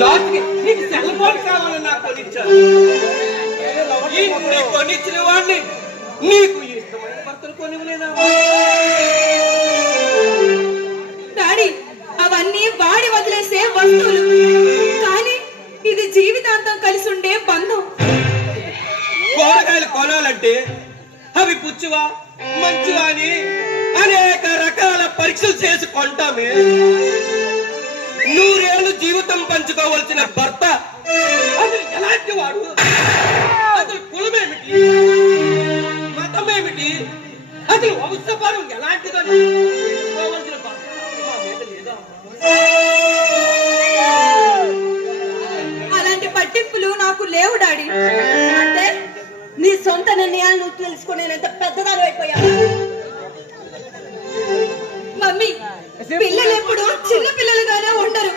లాస్ట్కి నీకు cell phone కావాలని నాకు కొనిచ్చాను. కొనిచ్చిన వాడిని నీకు ఇష్టమైన భర్తలు కొనివ్వలేదా? డాడీ, అవన్నీ వాడి వదిలేసే వస్తువులు, కానీ ఇది జీవితాంతం కలిసి ఉండే బంధం. కూరగాయలు కొనాలంటే అవి పుచ్చివా మంచివా అని అనేక రకాల పరీక్షలు చేసి కొంటామే. 100 ఏళ్ళు జీవితం పంచుకోవలసిన భర్త అసలు ఎలాంటి వాడు? అసలు కులమేమిటి, మతమేమిటి, అసలు వంశపారం ఎలాంటిదని తెలుసుకోవలసిన భర్త మా మీద లేదా? అలాంటి పట్టింపులు నాకు లేవు డాడీ. అంటే నీ సొంత నిర్ణయాలు నువ్వు తెలుసుకునేంత పెద్దదాలు అయిపోయావు. మమ్మీ, పిల్లలు ఎప్పుడు చిన్న పిల్లలుగానే ఉండరు.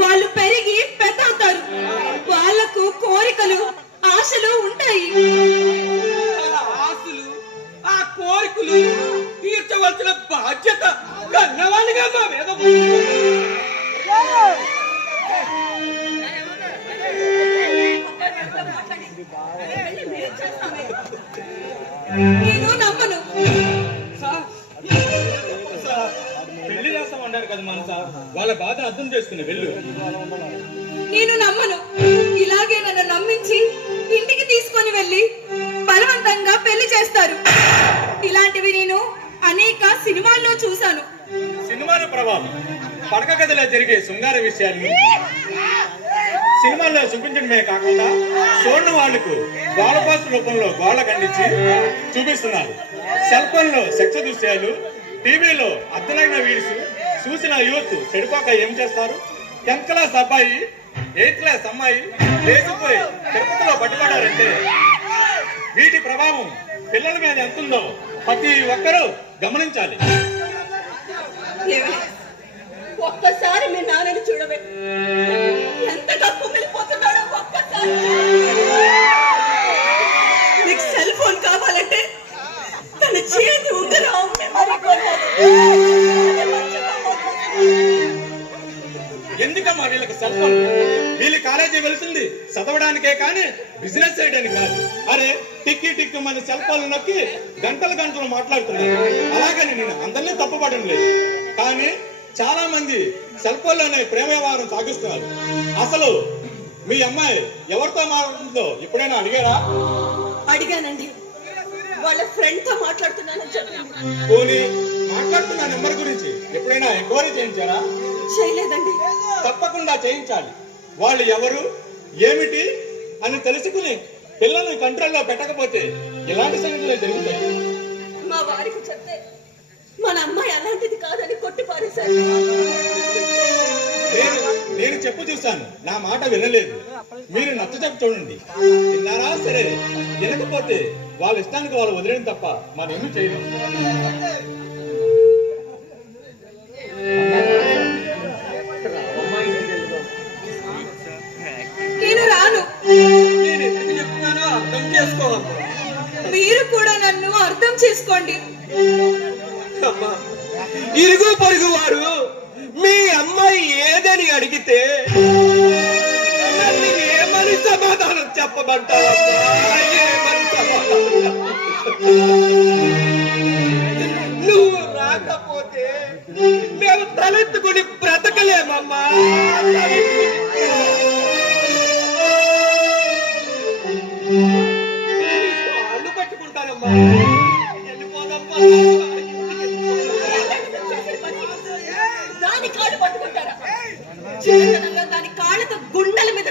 వాళ్ళు పెరిగి పెద్ద అవుతారు. వాళ్లకు కోరికలు, ఆశలు ఉంటాయి. ఆ ఆశలు, ఆ కోరికలు తీర్చవలసిన బాధ్యత కన్నవాళ్ళుగా మా మీద ఉంది. నేను నమ్మను. పెళ్లి చేస్తామన్నారు కదా మన సార్, వాళ్ళ బాధ అర్థం చేసుకుని వెళ్ళు. నేను నమ్మను. ఇలాగే నన్ను నమ్మించి ఇంటికి తీసుకొని వెళ్ళి బలవంతంగా పెళ్లి చేస్తారు. ఇలాంటివి నేను అనేక సినిమాల్లో చూశాను. సినిమాల ప్రభావం, పడక గదిలో జరిగే శృంగార విషయాన్ని సినిమాల్లో చూపించడమే కాకుండా చూడని వాళ్లకు గోళపాస రూపంలో గోళ ఖండించి చూపిస్తున్నారు. సెల్ ఫోన్ లో సెక్స్ దృశ్యాలు, టీవీలో అర్థలైన వీడియోస్ చూసిన యూత్ చెడిపోక ఏం చేస్తారు? 10th క్లాస్ అబ్బాయి, 8th క్లాస్ అమ్మాయి లేచిపోయి తిరుపతిలో పట్టుబడారంటే వీటి ప్రభావం పిల్లల మీద ఎంతుందో ప్రతి ఒక్కరూ గమనించాలి. ఒక్కసారి మీ నాన్నని చూడవే, ఎంతగా కుమిలిపోతున్నాడో ఒక్కసారి. నీకు సెల్ ఫోన్ కావాలంటే తన చేతి ఉంగరం ఎందుకమ్మా వీళ్ళకి సెల్ ఫోన్? వీళ్ళు కాలేజీ వెళ్తుంది చదవడానికే కానీ బిజినెస్ చేయడానికి కాదు. అరే టిక్కి టిక్కి మన సెల్ ఫోన్ నొక్కి గంటలు గంటలు మాట్లాడుతున్నారు. అలాగని నేను అందరినీ తప్పుపడడం లేదు, కానీ చాలా మంది సెల్ ఫోన్ లోనే ప్రేమ వ్యవహారం సాగిస్తున్నారు. అసలు మీ అమ్మాయి ఎవరితో మాట్లాడుతుందో ఎప్పుడైనా అడిగారా? అడిగానండి, వాళ్ళ ఫ్రెండ్ తో మాట్లాడుతున్నానని చెప్పింది. పోనీ మాట్లాడుతున్న నెంబర్ గురించి ఎప్పుడైనా ఎంక్వైరీ చేయించారా? చేయలేదండి. తప్పకుండా చేయించాలి. వాళ్ళు ఎవరు ఏమిటి అని తెలుసుకుని పిల్లల్ని కంట్రోల్లో పెట్టకపోతే ఇలాంటి సంగతులే జరుగుతాయి. మా వారికి చెప్తే మన అమ్మాయి అలాంటిది కాదని కొట్టి పారేశారు. నేను చెప్పు చూశాను, నా మాట వినలేదు. మీరు నచ్చ చెప్పు చూడండి. విన్నారా? సరే, వినకపోతే వాళ్ళ ఇష్టానికి వాళ్ళు వదిలేం తప్ప మనేమీ చేయలేం. నేను రాను. నేను ఎందుకు చెప్తున్నానో అర్థం చేసుకోవాలి. మీరు కూడా నన్ను అర్థం చేసుకోండి. అమ్మా, ఇరుగు పొరుగు వారు మీ అమ్మాయి ఏదని అడిగితే ఏమని సమాధానం చెప్పమంటావమ్మా? ఏమని సమాధానం? నువ్వు రాకపోతే మేము తలెత్తుకుని బ్రతకలేమమ్మా. కాళ్ళు పట్టుకుంటానమ్మా, వెళ్ళిపోదమ్మా. దాని కాళ్ళు పట్టుకుంటారా? చిన్నతనంలో దాని కాళ్ళతో గుండెల మీద